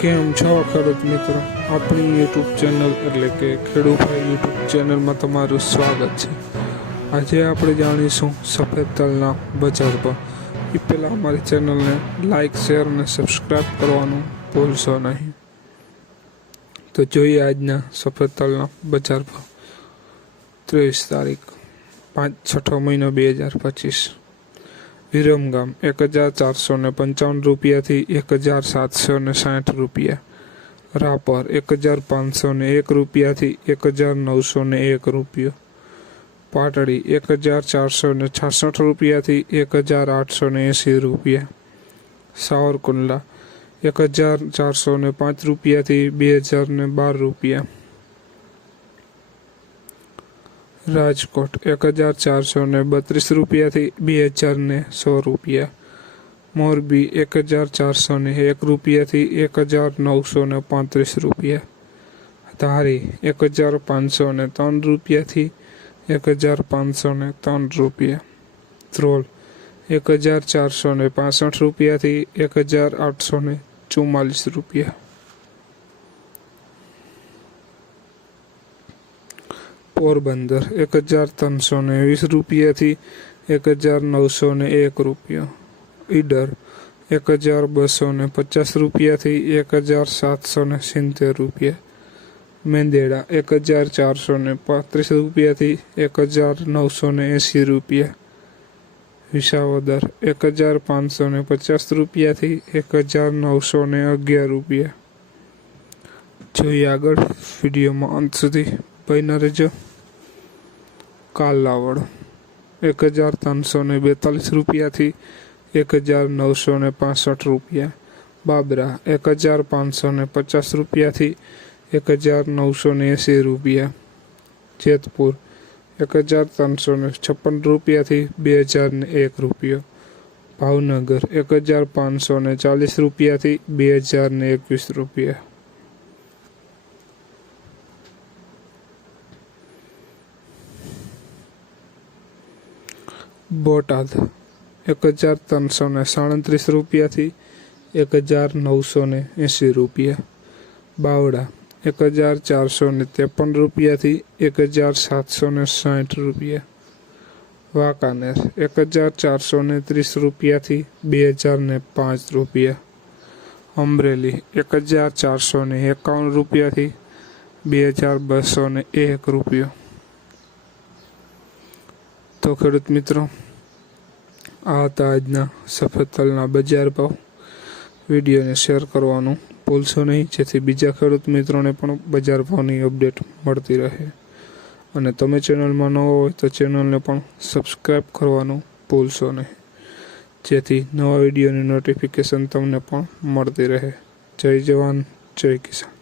કેમ છો ખેડૂત મિત્રો? આપણી યુટ્યુબ ચેનલ એટલે કે ખેડૂભાઈ યુટ્યુબ ચેનલમાં તમારું સ્વાગત છે. આજે આપણે જાણીશું સફેદ તલના બજાર ભાવ. એ પહેલાં અમારી ચેનલને લાઇક શેર અને સબસ્ક્રાઈબ કરવાનું ભૂલશો નહીં. તો જોઈએ આજના સફેદ તલના બજાર ભાવ. ત્રેવીસ તારીખ, પાંચ છઠ્ઠો મહિનો બે હજાર પચીસ. વિરમગામ એક હજાર ચારસો ને પંચાવન રૂપિયાથી એક હજાર સાતસો ને સાઠ રૂપિયા. રાપર એક હજાર પાંચસો ને એક રૂપિયાથી એક હજાર નવસો ને એક રૂપિયો. પાટડી એક હજાર ચારસો ને છાસઠ રૂપિયાથી એક હજાર આઠસો ને એંસી રૂપિયા. સાવરકુંડલા એક હજાર ચારસો ને પાંચ રૂપિયાથી બે હજાર ને બાર રૂપિયા. રાજકોટ એક હજાર ચારસો ને બત્રીસ રૂપિયાથી બે હજાર ને સો રૂપિયા. મોરબી એક હજાર ચારસો ને એક રૂપિયાથી એક હજાર નવસો ને પાંત્રીસ રૂપિયા. ધારી એક હજાર પાંચસો ને ત્રણ રૂપિયાથી એક હજાર પાંચસો ને ત્રણ રૂપિયા. ધ્રોલ એક હજાર ચારસો ને પાસઠ રૂપિયાથી એક હજાર આઠસો ને ચુમ્માલીસ રૂપિયા. પોરબંદર, એક હજાર ત્રણસો ને વીસ રૂપિયાથી એક હજાર નવસો ને એક રૂપિયો. ઈડર, એક હજાર બસો ને પચાસ રૂપિયાથી એક હજાર સાતસો ને સિત્તેર રૂપિયા. મેંદેડા, એક હજાર ચારસો ને પાંત્રીસ રૂપિયાથી એક હજાર નવસો ને એંસી રૂપિયા. વિસાવદર, એક હજાર પાંચસો ને પચાસ રૂપિયાથી એક હજાર નવસો ને અગિયાર રૂપિયા. જોઈએ આગળ વિડીયોમાં અંત સુધી. બન્યા નરેજ કાલાવડ એક હજાર ત્રણસો ને બેતાલીસ રૂપિયાથી એક હજાર નવસો ને પાસઠ રૂપિયા. બાબરા, એક હજાર પાંચસો ને પચાસ રૂપિયાથી એક હજાર નવસો ને એંસી રૂપિયા. જેતપુર, એક હજાર ત્રણસો ને છપ્પન રૂપિયાથી બે હજાર ને એક રૂપિયો. ભાવનગર, એક હજાર પાંચસો ને ચાલીસ રૂપિયાથી બે હજાર ને એકવીસ રૂપિયા. બોટાદ. એક હજાર ત્રણસો ને સાડત્રીસ રૂપિયાથી એક હજાર નવસો ને એંસી રૂપિયા. બાવડા એક હજાર ચારસો ને ત્રેપન રૂપિયાથી એક હજાર સાતસો ને સાઠ રૂપિયા. વાંકાનેર. એક હજાર ચારસો ને ત્રીસ રૂપિયાથી બે હજાર ને પાંચ રૂપિયા. અમરેલી. એક હજાર ચારસો ને એકાવન રૂપિયાથી બે હજાર બસો ને એક રૂપિયો. તો ખેડૂત મિત્રો. આ હતા આજના સફેદ તલના બજાર ભાવ. વિડીયોને શેર કરવાનું ભૂલશો નહીં. જેથી બીજા ખેડૂત મિત્રોને પણ બજાર ભાવની અપડેટ મળતી રહે. અને તમે ચેનલમાં ન હોય તો ચેનલને પણ સબસ્ક્રાઈબ કરવાનું ભૂલશો નહીં. જેથી નવા વિડીયોની નોટિફિકેશન તમને પણ મળતી રહે. જય જવાન, જય કિસાન.